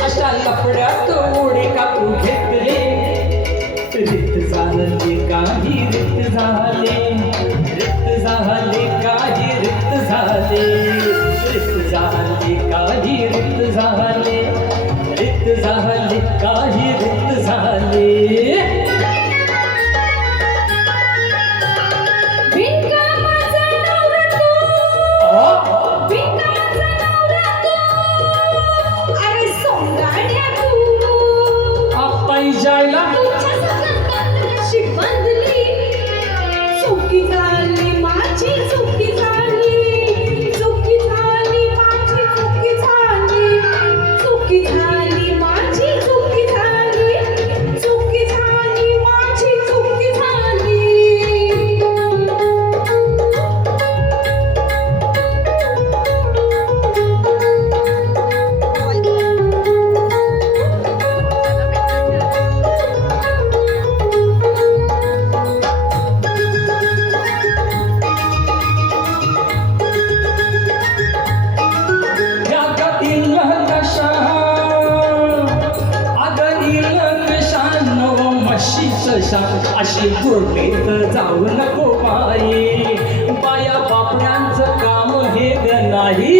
अशा लफड्यात उडी कापू घेतले, रित झाले काही रित झाले, रित झाले काही रित झाले, रित झाले काही रित झाले, रित झाले काही रित झाले. जायला बंधली चुकी झाली माझी, चुकी झाली, चुकी झाली माझी, चुकी झाली, चुकी झाली माझी, चुकी झाली, चुकी झाली माझी, चुकी झाली. अशी गुरमीत जाऊ नको बाई, बाया बापड्यांचं काम हे नाही.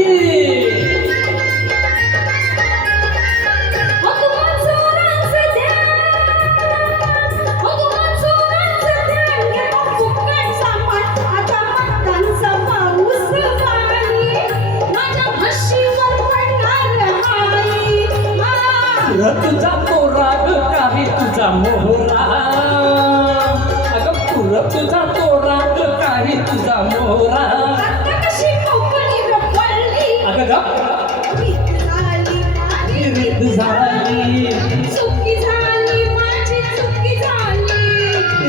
तुझा तो राग काही तुझा मोहरा, अगं पुर तुझा तो राग काही तुझा मोहरा. अगं रित झाली, चुकी झाली माझी, चुकी झाली,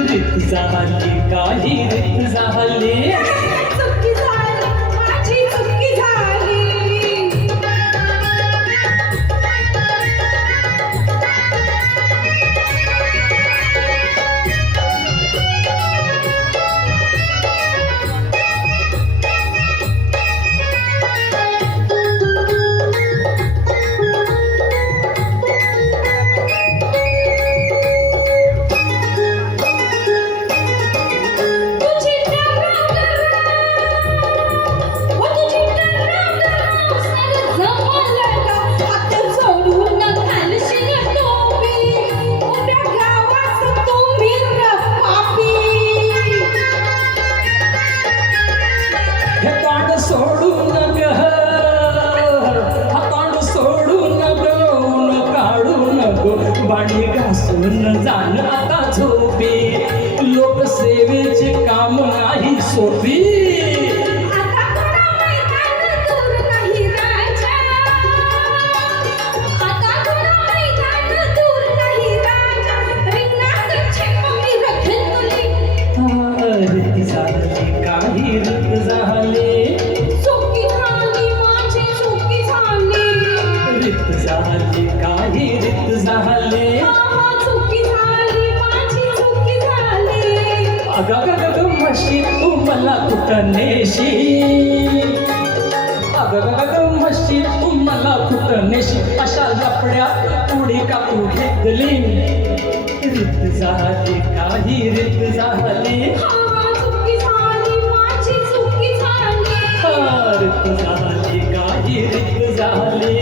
रित झाली काही रित झाली, चुकी झाली माझी, चुकी झाली. सोडून ग हातांड सोडून गौन काढून गो, भांडी घासून जाण आता झोपी, लोकसेवेचे काम नाही सोपी. रित झाली काही रित झाले, चुकी झाली माझी, चुकी झाली, रित झाली काही रित झाले, चुकी झाली माझी, चुकी झाली. अगं म्हशी तू मला कुठं नेशी, अगं म्हशी तू मला कुठं नेशी. अशा लफड्यात उडी कापू घेतली, रित झाली काही रित झाली, चुकी झाली माझी, चुकी झाली, रित झाली काही रित झाली.